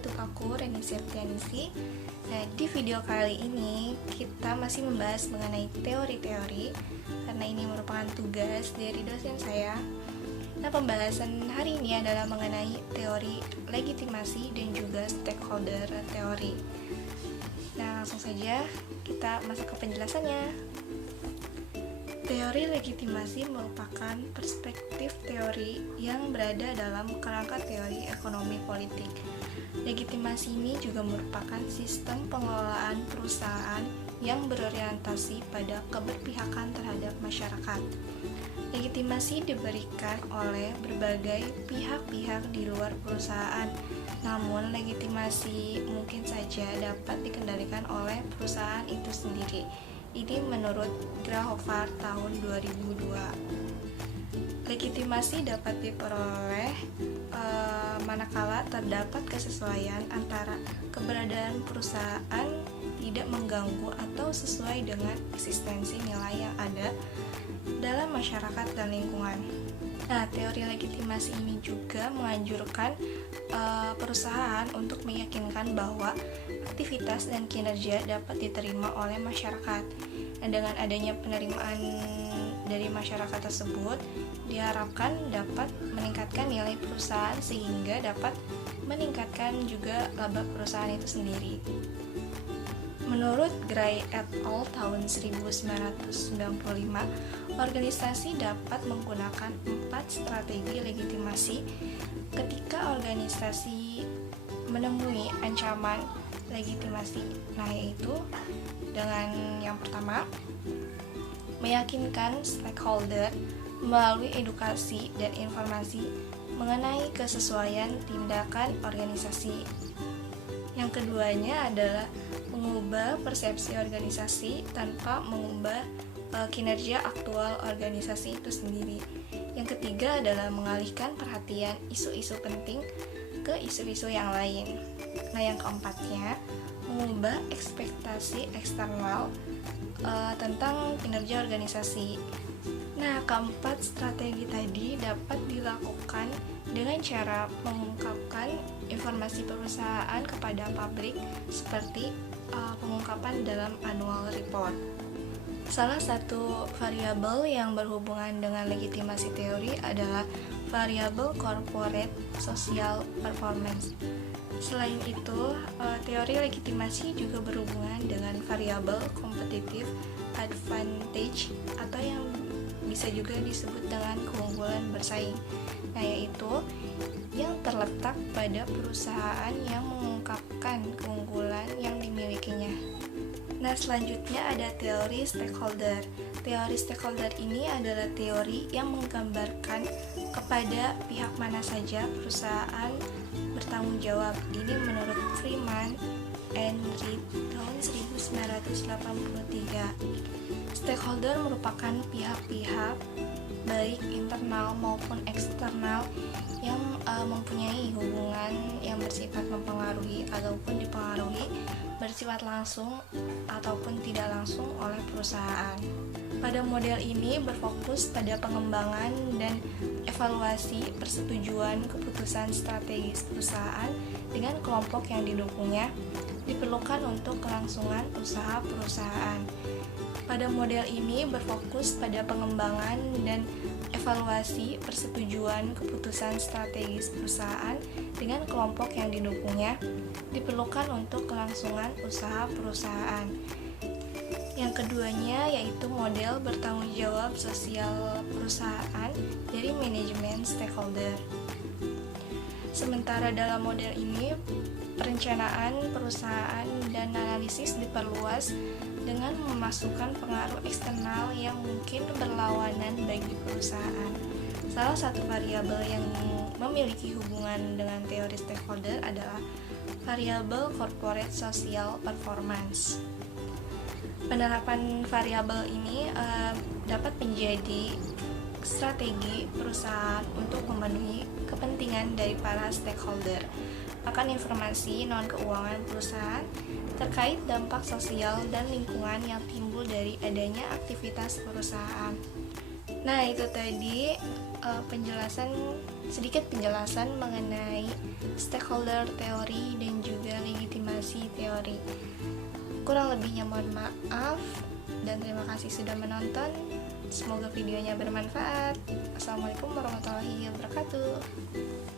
YouTube aku, Reni Septianisi. Nah, di video kali ini kita masih membahas mengenai teori-teori karena ini merupakan tugas dari dosen saya. Nah, pembahasan hari ini adalah mengenai teori legitimasi dan juga stakeholder teori. Nah, langsung saja kita masuk ke penjelasannya. Teori legitimasi merupakan perspektif teori yang berada dalam kerangka teori ekonomi politik. Legitimasi ini juga merupakan sistem pengelolaan perusahaan yang berorientasi pada keberpihakan terhadap masyarakat. Legitimasi diberikan oleh berbagai pihak-pihak di luar perusahaan, namun legitimasi mungkin saja dapat dikendalikan oleh perusahaan itu sendiri. Ini menurut Grahofar tahun 2002. Legitimasi dapat diperoleh manakala terdapat kesesuaian antara keberadaan perusahaan tidak mengganggu atau sesuai dengan eksistensi nilai yang ada dalam masyarakat dan lingkungan. Nah, teori legitimasi ini juga menganjurkan perusahaan untuk meyakinkan bahwa aktivitas dan kinerja dapat diterima oleh masyarakat. Dan dengan adanya penerimaan dari masyarakat tersebut, diharapkan dapat meningkatkan nilai perusahaan sehingga dapat meningkatkan juga laba perusahaan itu sendiri. Menurut Gray et al. Tahun 1995, organisasi dapat menggunakan 4 strategi legitimasi ketika organisasi menemui ancaman legitimasi. Nah, yaitu dengan yang pertama, meyakinkan stakeholder melalui edukasi dan informasi mengenai kesesuaian tindakan organisasi. Yang keduanya adalah mengubah persepsi organisasi tanpa mengubah kinerja aktual organisasi itu sendiri. Yang ketiga adalah mengalihkan perhatian isu-isu penting ke isu-isu yang lain. Nah, yang keempatnya, mengubah ekspektasi eksternal tentang kinerja organisasi. Nah, keempat strategi tadi dapat dilakukan dengan cara mengungkapkan informasi perusahaan kepada publik seperti pengungkapan dalam annual report. Salah satu variabel yang berhubungan dengan legitimasi teori adalah variabel corporate social performance. Selain itu, teori legitimasi juga berhubungan dengan variabel competitive advantage atau yang bisa juga disebut dengan keunggulan bersaing. Nah, yaitu yang terletak pada perusahaan yang mengungkapkan keunggulan yang dimilikinya. Nah, selanjutnya ada teori stakeholder. Teori stakeholder ini adalah teori yang menggambarkan kepada pihak mana saja perusahaan bertanggung jawab. Ini menurut Freeman and Reed tahun 1983. Stakeholder merupakan pihak-pihak baik internal maupun eksternal yang mempunyai hubungan yang bersifat mempengaruhi ataupun dipengaruhi bersifat langsung ataupun tidak langsung oleh perusahaan. Pada model ini berfokus pada pengembangan dan evaluasi persetujuan keputusan strategis perusahaan dengan kelompok yang didukungnya diperlukan untuk kelangsungan usaha perusahaan. Pada model ini berfokus pada pengembangan dan evaluasi persetujuan keputusan strategis perusahaan dengan kelompok yang didukungnya diperlukan untuk kelangsungan usaha perusahaan. Yang keduanya yaitu model bertanggung jawab sosial perusahaan dari manajemen stakeholder. Sementara dalam model ini, perencanaan perusahaan dan analisis diperluas dengan memasukkan pengaruh eksternal yang mungkin berlawanan bagi perusahaan. Salah satu variabel yang memiliki hubungan dengan teori stakeholder adalah variabel corporate social performance. Penerapan variabel ini dapat menjadi strategi perusahaan untuk memenuhi kepentingan dari para stakeholder akan informasi non-keuangan perusahaan terkait dampak sosial dan lingkungan yang timbul dari adanya aktivitas perusahaan. Nah, itu tadi sedikit penjelasan mengenai stakeholder teori dan juga legitimasi teori. Kurang lebihnya mohon maaf dan terima kasih sudah menonton. Semoga videonya bermanfaat. Assalamualaikum warahmatullahi wabarakatuh.